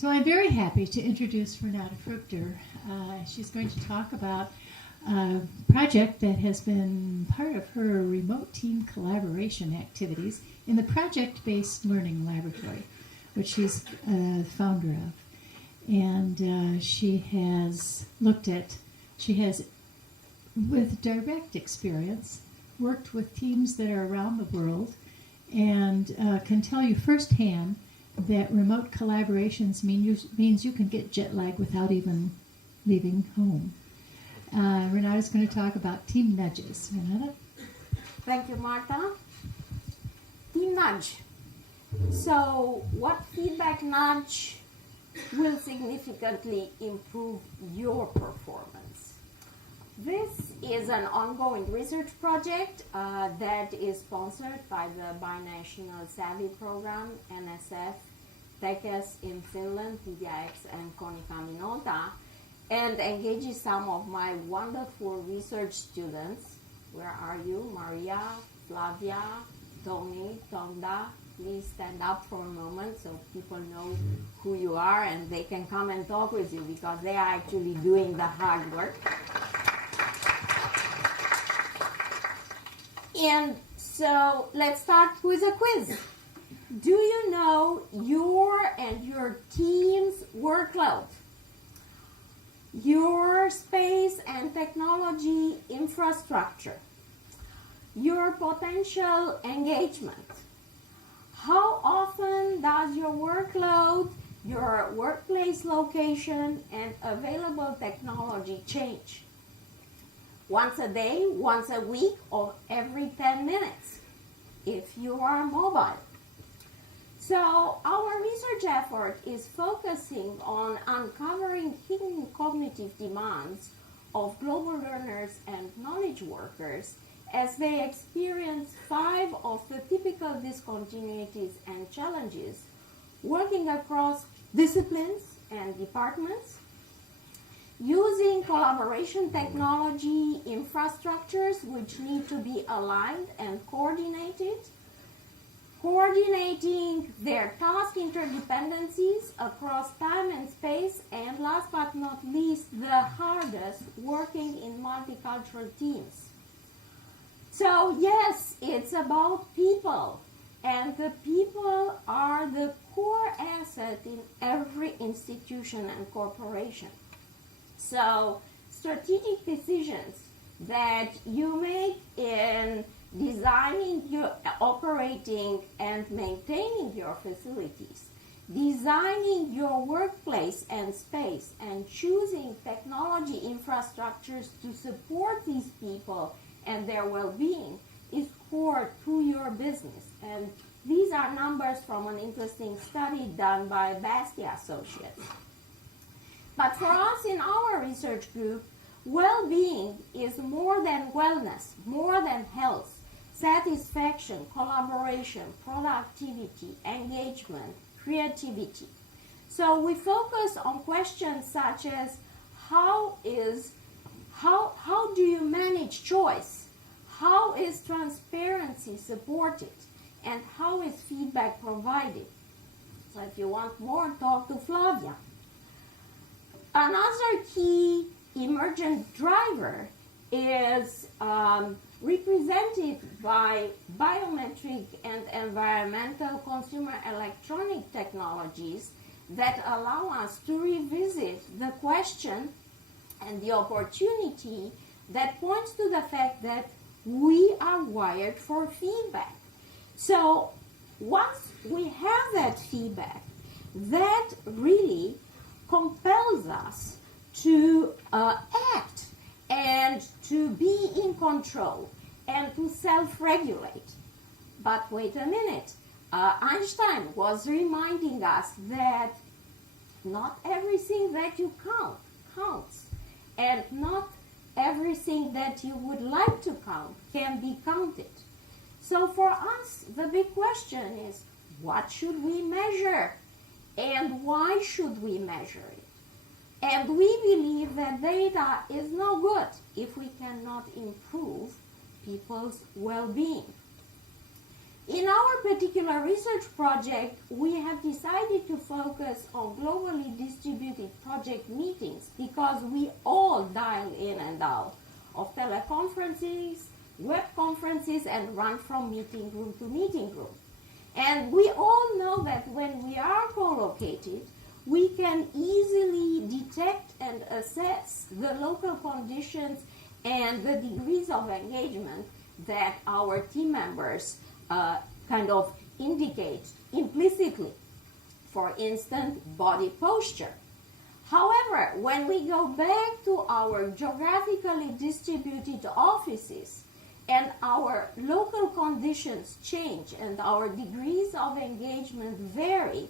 So I'm very happy to introduce Renate Fruchter. She's going to talk about a project that has been part of her remote team collaboration activities in the project-based learning laboratory, which she's the founder of. And she has, with direct experience, worked with teams that are around the world and can tell you firsthand that remote collaborations means you can get jet lag without even leaving home. Renate is going to talk about TeamNudges. Renate? Thank you, Marta. TeamNudge. So, what feedback nudge will significantly improve your performance? This is an ongoing research project that is sponsored by the Binational Savvy Program, NSF, TECHES in Finland, mediaX, and Konica Minolta, and engages some of my wonderful research students. Where are you? Maria, Flavia, Tony, Tonda. Please stand up for a moment so people know who you are and they can come and talk with you because they are actually doing the hard work. And so let's start with a quiz. Do you know your and your team's workload? Your space and technology infrastructure? Your potential engagement? How often does your workload, your workplace location, and available technology change? Once a day, once a week, or every 10 minutes, if you are mobile. So our research effort is focusing on uncovering hidden cognitive demands of global learners and knowledge workers as they experience 5 of the typical discontinuities and challenges working across disciplines and departments, using collaboration technology infrastructures which need to be aligned and coordinated, coordinating their task interdependencies across time and space, and last but not least, the hardest, working in multicultural teams. So yes, it's about people, and the people are the core asset in every institution and corporation. So strategic decisions that you make in designing, your operating, and maintaining your facilities, designing your workplace and space, and choosing technology infrastructures to support these people and their well-being is core to your business. And these are numbers from an interesting study done by Bastia Associates. But for us in our research group, well-being is more than wellness, more than health, satisfaction, collaboration, productivity, engagement, creativity. So we focus on questions such as how do you manage choice? How is transparency supported? And how is feedback provided? So if you want more, talk to Flavia. Another key emergent driver is represented by biometric and environmental consumer electronic technologies that allow us to revisit the question and the opportunity that points to the fact that we are wired for feedback. So once we have that feedback, that really compels us to act and to be in control and to self-regulate. But wait a minute, Einstein was reminding us that not everything that you count counts, and not everything that you would like to count can be counted. So for us, the big question is, what should we measure? And why should we measure it? And we believe that data is no good if we cannot improve people's well-being. In our particular research project, we have decided to focus on globally distributed project meetings because we all dial in and out of teleconferences, web conferences, and run from meeting room to meeting room. And we all know that when we are co-located, we can easily detect and assess the local conditions and the degrees of engagement that our team members kind of indicate implicitly. For instance, body posture. However, when we go back to our geographically distributed offices and our local conditions change and our degrees of engagement vary,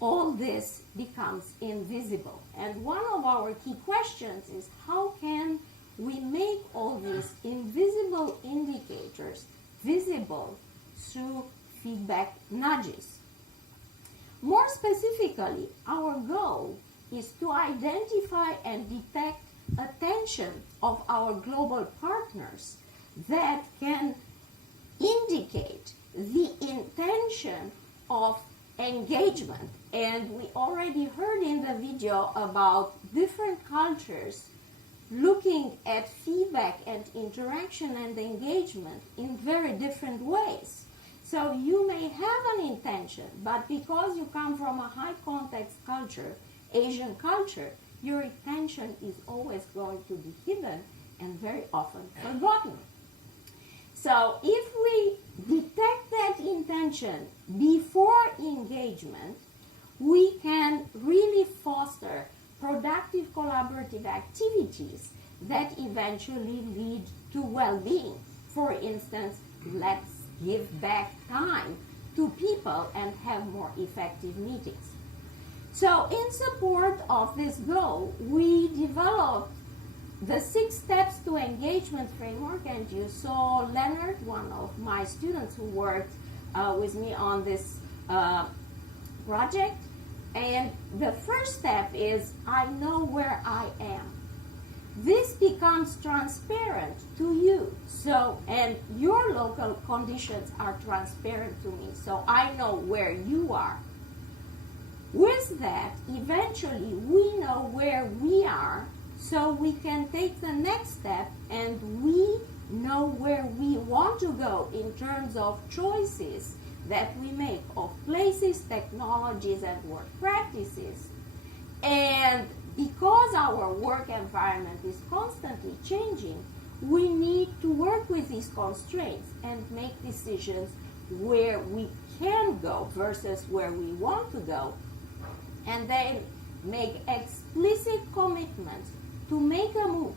all this becomes invisible. And one of our key questions is how can we make all these invisible indicators visible through feedback nudges? More specifically, our goal is to identify and detect attention of our global partners that can indicate the intention of engagement. And we already heard in the video about different cultures looking at feedback and interaction and engagement in very different ways. So you may have an intention, but because you come from a high context culture, Asian culture, your intention is always going to be hidden and very often forgotten. So if we detect that intention before engagement, we can really foster productive collaborative activities that eventually lead to well-being. For instance, let's give back time to people and have more effective meetings. So in support of this goal, we developed the 6 steps to engagement framework, and you saw Leonard, one of my students who worked with me on this project. And the first step is I know where I am. This becomes transparent to you. So, and your local conditions are transparent to me. So I know where you are. With that, eventually we know where we are, so we can take the next step and we know where we want to go in terms of choices that we make of places, technologies, and work practices. And because our work environment is constantly changing, we need to work with these constraints and make decisions where we can go versus where we want to go, and then make explicit commitments to make a move.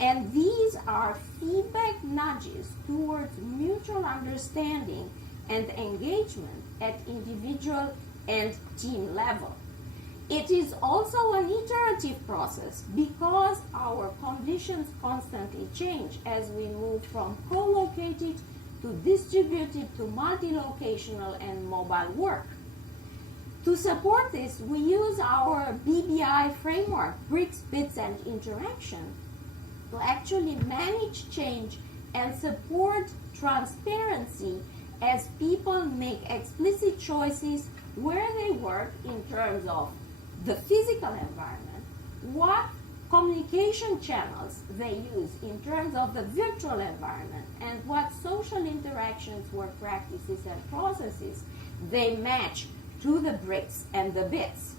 And these are feedback nudges towards mutual understanding and engagement at individual and team level. It is also an iterative process because our conditions constantly change as we move from co-located to distributed to multi-locational and mobile work. To support this, we use our BBI framework, bricks, bits, and interaction, to actually manage change and support transparency as people make explicit choices where they work in terms of the physical environment, what communication channels they use in terms of the virtual environment, and what social interactions, work practices, and processes they match to the bricks and the bits.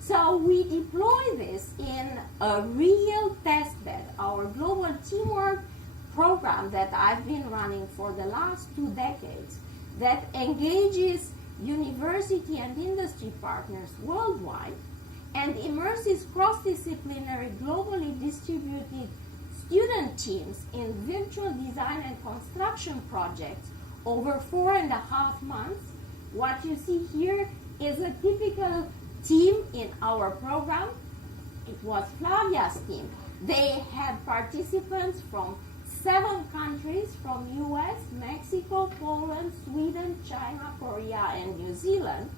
So we deploy this in a real test bed, our global teamwork program that I've been running for the last 2 decades that engages university and industry partners worldwide and immerses cross-disciplinary, globally distributed student teams in virtual design and construction projects over 4.5 months. What you see here is a typical team in our program. It was Flavia's team. They had participants from 7 countries, from US, Mexico, Poland, Sweden, China, Korea, and New Zealand,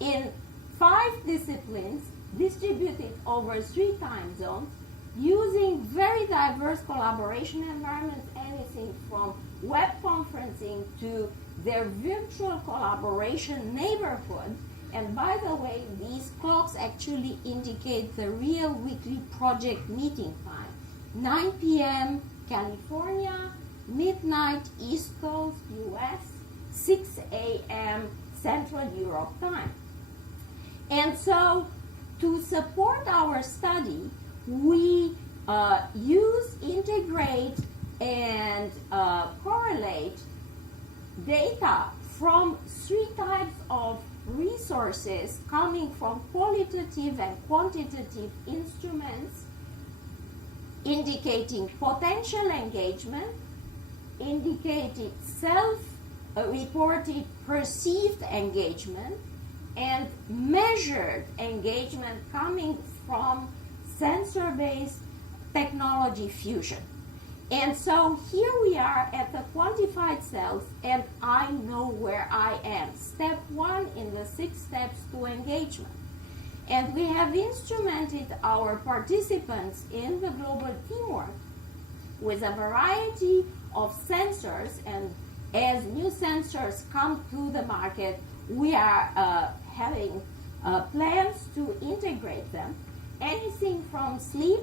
in 5 disciplines distributed over 3 time zones, using very diverse collaboration environments, anything from web conferencing to their virtual collaboration neighborhood. And by the way, these clocks actually indicate the real weekly project meeting time. 9 p.m. California, midnight East Coast US, 6 a.m. Central Europe time. And so to support our study, we use, integrate, and correlate data from 3 types of resources coming from qualitative and quantitative instruments indicating potential engagement, indicated self-reported perceived engagement, and measured engagement coming from sensor-based technology fusion. And so here we are at the quantified self, and I know where I am. Step 1 in the 6 steps to engagement. And we have instrumented our participants in the global teamwork with a variety of sensors, and as new sensors come to the market, we are having plans to integrate them. Anything from sleep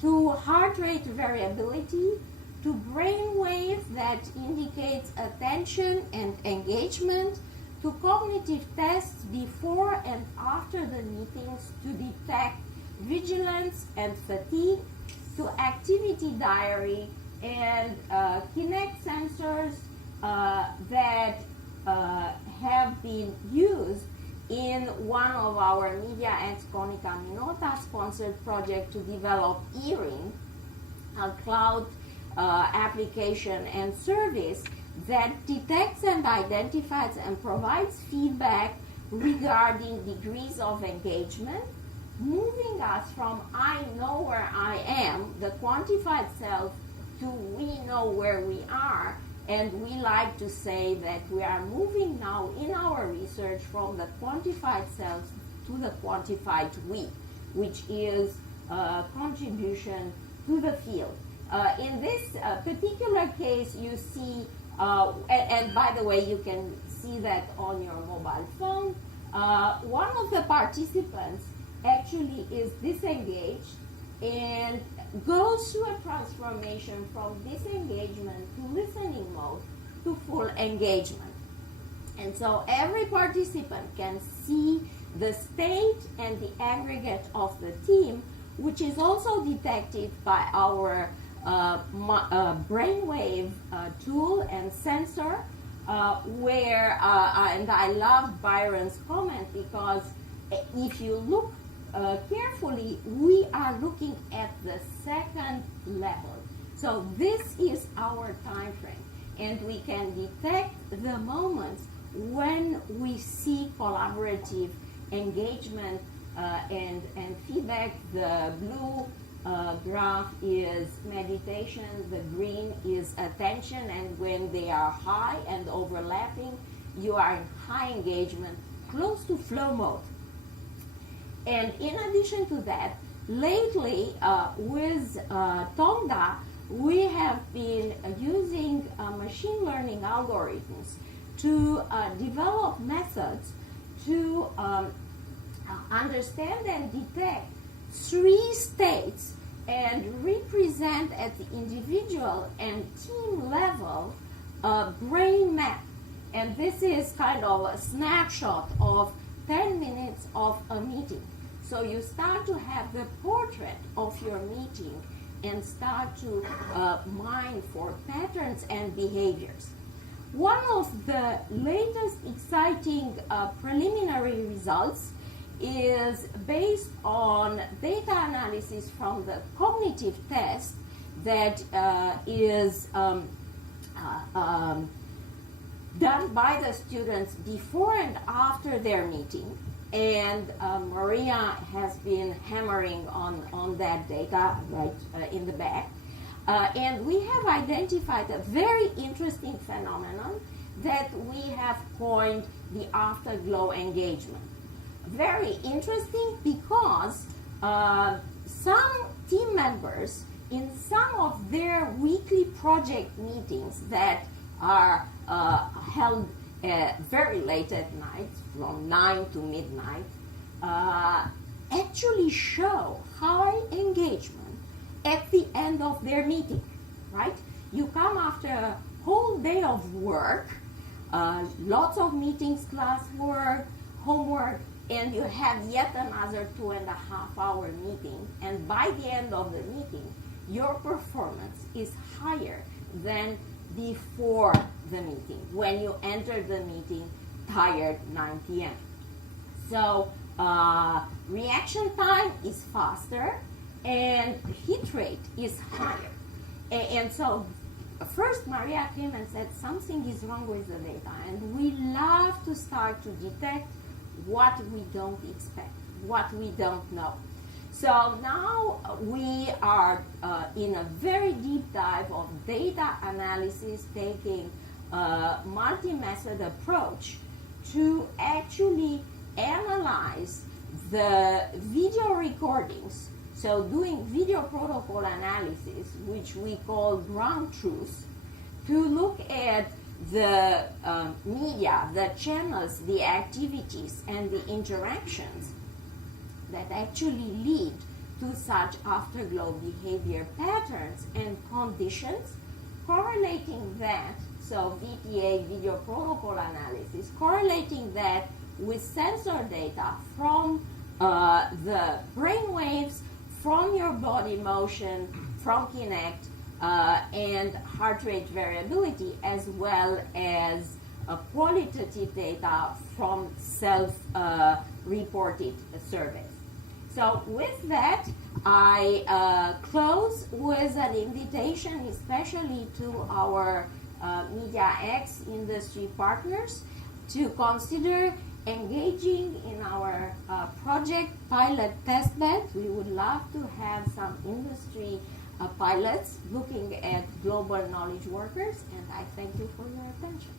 to heart rate variability, to brainwave that indicates attention and engagement, to cognitive tests before and after the meetings to detect vigilance and fatigue, to activity diary and Kinect sensors that have been used in one of our mediaX Konica Minolta sponsored project to develop eRing, a cloud application and service that detects and identifies and provides feedback regarding degrees of engagement, moving us from I know where I am, the quantified self, to we know where we are. And we like to say that we are moving now in our research from the quantified self to the quantified we, which is a contribution to the field. In this particular case, you see, and by the way, you can see that on your mobile phone, one of the participants actually is disengaged and goes through a transformation from disengagement to listening mode to full engagement. And so every participant can see the state and the aggregate of the team, which is also detected by our brainwave tool and sensor, where, and I love Byron's comment, because if you look carefully, we are looking at the second level. So this is our time frame, and we can detect the moments when we see collaborative engagement and feedback. The blue graph is meditation, the green is attention, and when they are high and overlapping, you are in high engagement, close to flow mode. And in addition to that, lately with Tonga, we have been using machine learning algorithms to develop methods to understand and detect 3 states and represent at the individual and team level a brain map. And this is kind of a snapshot of 10 minutes of a meeting. So you start to have the portrait of your meeting and start to mine for patterns and behaviors. One of the latest exciting preliminary results is based on data analysis from the cognitive test that is done by the students before and after their meeting. And Maria has been hammering on that data right in the back. And we have identified a very interesting phenomenon that we have coined the afterglow engagement. Very interesting because some team members in some of their weekly project meetings that are held very late at night, from 9 to midnight, actually show high engagement at the end of their meeting, right? You come after a whole day of work, lots of meetings, classwork, homework, and you have yet another 2.5-hour meeting, and by the end of the meeting, your performance is higher than before the meeting, when you enter the meeting tired 9 p.m. So reaction time is faster and hit rate is higher. And so first Maria came and said something is wrong with the data, and we love to start to detect what we don't expect, what we don't know. So now we are in a very deep dive of data analysis, taking a multi-method approach to actually analyze the video recordings. So doing video protocol analysis, which we call ground truth, to look at the media, the channels, the activities, and the interactions that actually lead to such afterglow behavior patterns and conditions, correlating that, so VPA, video protocol analysis, correlating that with sensor data from the brain waves, from your body motion, from Kinect, and heart rate variability, as well as qualitative data from self-reported surveys. So with that, I close with an invitation, especially to our mediaX industry partners, to consider engaging in our project pilot testbed. We would love to have some industry pilots looking at global knowledge workers, and I thank you for your attention.